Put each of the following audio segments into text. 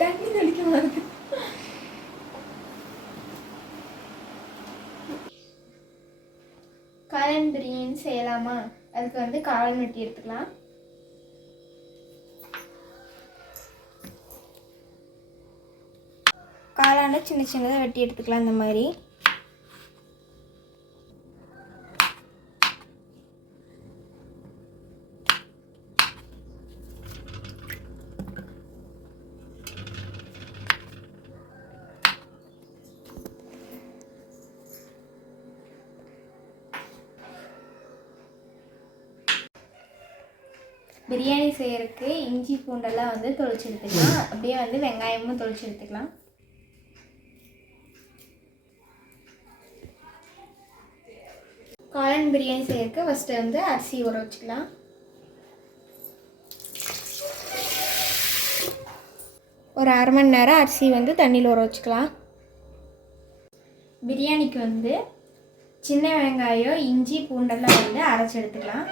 தண்ணி தெளிக்க மாதிரி. காளான் பிரியாணி செய்யலாமா? அதுக்கு வந்து காளான் வெட்டி எடுத்துக்கலாம். காளானை சின்ன சின்னதாக வெட்டி எடுத்துக்கலாம். இந்த மாதிரி பிரியாணி செய்யறதுக்கு இஞ்சி பூண்டெல்லாம் வந்து தொளிச்சு எடுத்துக்கலாம். அப்படியே வந்து வெங்காயமும் தொளிச்சு எடுத்துக்கலாம். காளான் பிரியாணி செய்யறதுக்கு ஃபஸ்ட்டு வந்து அரிசி ஊற வச்சுக்கலாம். ஒரு அரை மணி நேரம் அரிசி வந்து தண்ணியில் ஊற வச்சுக்கலாம். பிரியாணிக்கு வந்து சின்ன வெங்காயம் இஞ்சி பூண்டெல்லாம் வந்து அரைச்சி எடுத்துக்கலாம்.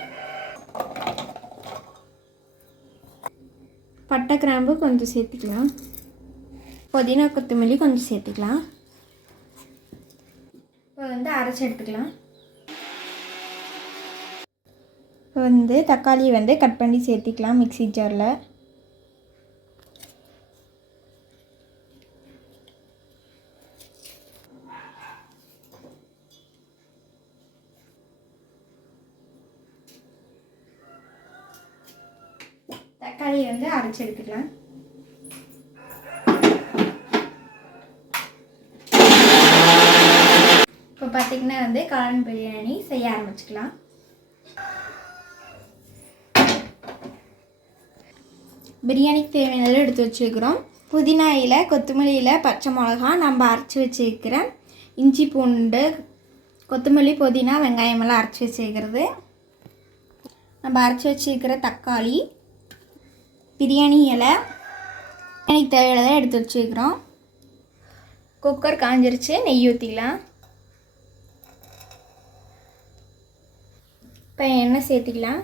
பட்டை கிராம்பு கொஞ்சம் சேர்த்துக்கலாம். புதினா கொத்தமல்லி கொஞ்சம் சேர்த்துக்கலாம். இப்போ வந்து அரைச்சி எடுத்துக்கலாம். இப்போ வந்து தக்காளி வந்து கட் பண்ணி சேர்த்திக்கலாம் மிக்ஸி ஜாரில். தக்காளி வந்து அரைச்சி எடுத்துக்கலாம். இப்போ பார்த்திங்கன்னா வந்து காளான் பிரியாணி செய்ய ஆரம்பிச்சுக்கலாம். பிரியாணிக்கு தேவையானதை எடுத்து வச்சுக்கிறோம். புதினா இலை, கொத்தமல்லி இலை, பச்சை மிளகா, நம்ம அரைச்சி வச்சுக்கிற இஞ்சி பூண்டு, கொத்தமல்லி, புதினா, வெங்காயமெல்லாம் அரைச்சி வச்சுக்கிறது, நம்ம அரைச்சி வச்சுக்கிற தக்காளி, பிரியாணி இலை, பிரியாணிக்கு தேவையானதை எடுத்து வச்சுக்கிறோம். குக்கர் காஞ்சிருச்சு, நெய் ஊற்றிக்கலாம். இப்போ எண்ணெய் சேர்த்திக்கலாம்.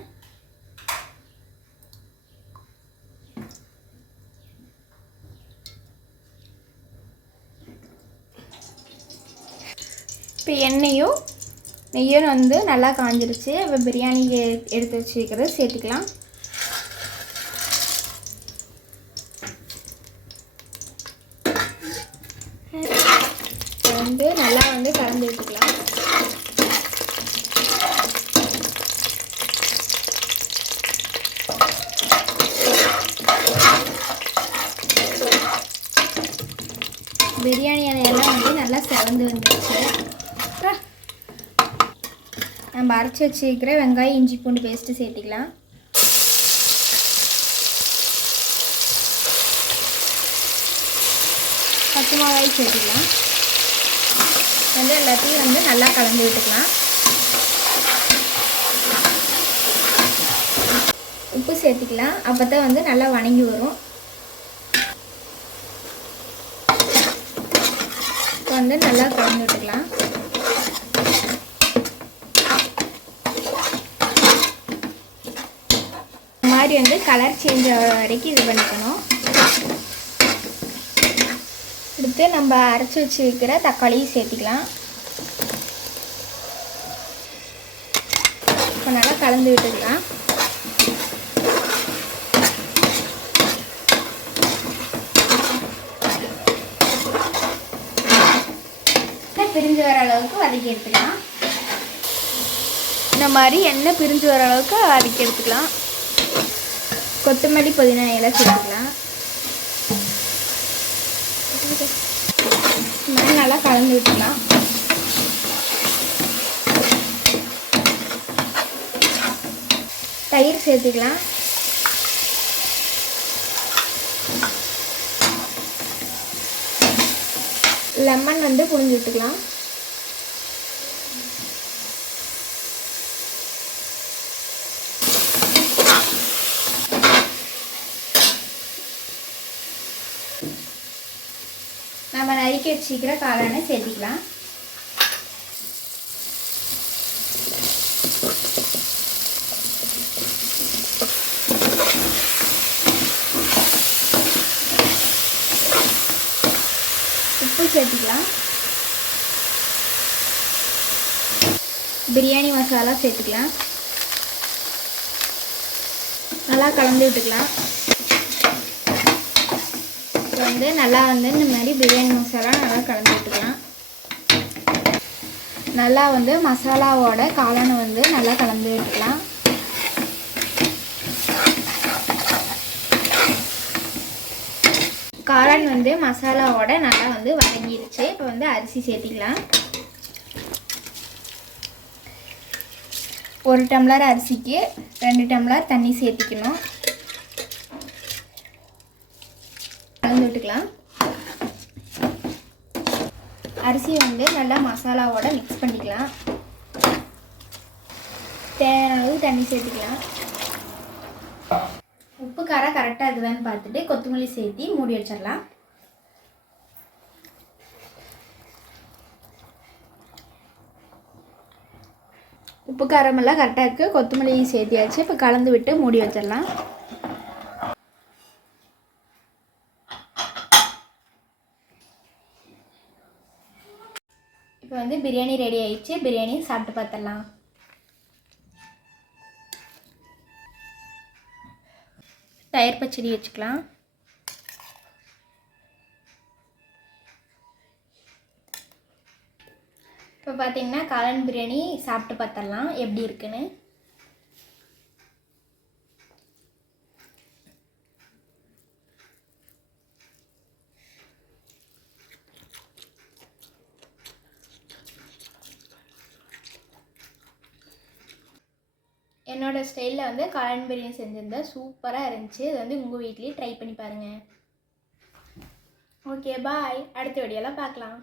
இப்போ எண்ணெயும் நெய்யும் வந்து நல்லா காஞ்சிருச்சு. இப்போ பிரியாணி எடுத்து வச்சுக்கிறது சேர்த்துக்கலாம். வந்து நல்லா வந்து கலந்து விட்டுக்கலாம். பிரியாணி எல்லாம் வந்து நல்லா செவந்து வந்துடுச்சு. நம்ம அரைச்சி வச்சுக்கிற வெங்காயம் இஞ்சி பூண்டு பேஸ்ட்டு சேர்த்திக்கலாம். பச்சை மிளகாய் சேர்த்துக்கலாம். வந்து எல்லாத்தையும் வந்து நல்லா கலந்து விட்டுக்கலாம். உப்பு சேர்த்துக்கலாம். அப்போ தான் வந்து நல்லா வணங்கி வரும். இப்போ வந்து நல்லா கலந்து விட்டுக்கலாம். இந்த மாதிரி வந்து கலர் சேஞ்ச் ஆகிற வரைக்கும் இது பண்ணிக்கணும். எடுத்து நம்ம அரைச்சி வச்சுக்கிற தக்காளியும் சேர்த்திக்கலாம். இப்போ நல்லா கலந்து விட்டுக்கலாம். பிரிஞ்சு வர அளவுக்கு வதக்கி எடுத்துக்கலாம். இந்த மாதிரி எண்ணெய் பிரிஞ்சு வர அளவுக்கு வதக்கி எடுத்துக்கலாம். கொத்தமல்லி புதினா இலை சேர்த்துக்கலாம். நல்லா கலந்து விட்டுக்கலாம். தயிர் சேர்த்துக்கலாம். லெமன் வந்து புழிஞ்சு விட்டுக்கலாம். நம்ம நறுக்கி வச்சுக்கிற காளானை சேர்த்திக்கலாம். ஊற்றிக்கலாம். பிரியாணி மசாலா சேர்த்துக்கலாம். நல்லா கலந்து விட்டுக்கலாம். இப்போ நல்லா இந்த மாதிரி பிரியாணி மசாலா நல்லா கலந்து விட்டுக்கலாம். நல்லா மசாலாவோட காளானை நல்லா கலந்து விட்டுக்கலாம். காளான் மசாலாவோட நல்லா வதங்கிடுச்சு. இப்போ அரிசி சேர்த்திக்கலாம். 1 டம்ளர் அரிசிக்கு 2 டம்ளர் தண்ணி சேர்த்திக்கணும். கலந்து விட்டுக்கலாம். அரிசி நல்லா மசாலாவோட மிக்ஸ் பண்ணிக்கலாம். தேவையான அளவு தண்ணி சேர்த்துக்கலாம். உப்பு காரம் கரெக்டாக இருக்குதான்னு பார்த்துட்டு கொத்தமல்லி சேர்த்தி மூடி வச்சிடலாம். உப்பு காரமெல்லாம் கரெக்டாக இருக்குது. கொத்தமல்லி சேர்த்தியாச்சு. இப்போ கலந்து விட்டு மூடி வச்சிடலாம். இப்போ பிரியாணி ரெடி ஆயிடுச்சு. பிரியாணி சாப்பிட்டு பார்த்துடலாம். தயிர் பச்சடி வச்சுக்கலாம். இப்போ பார்த்தீங்கன்னா காளான் பிரியாணி சாப்பிட்டு பார்த்துடலாம் எப்படி இருக்குன்னு. என்னோடய ஸ்டைலில் காளான் பிரியாணி செஞ்சுருந்தேன். சூப்பராக இருந்துச்சு. இது உங்கள் வீட்லேயே ட்ரை பண்ணி பாருங்கள். Okay bye. அடுத்த வீடியோவில் பார்க்கலாம்.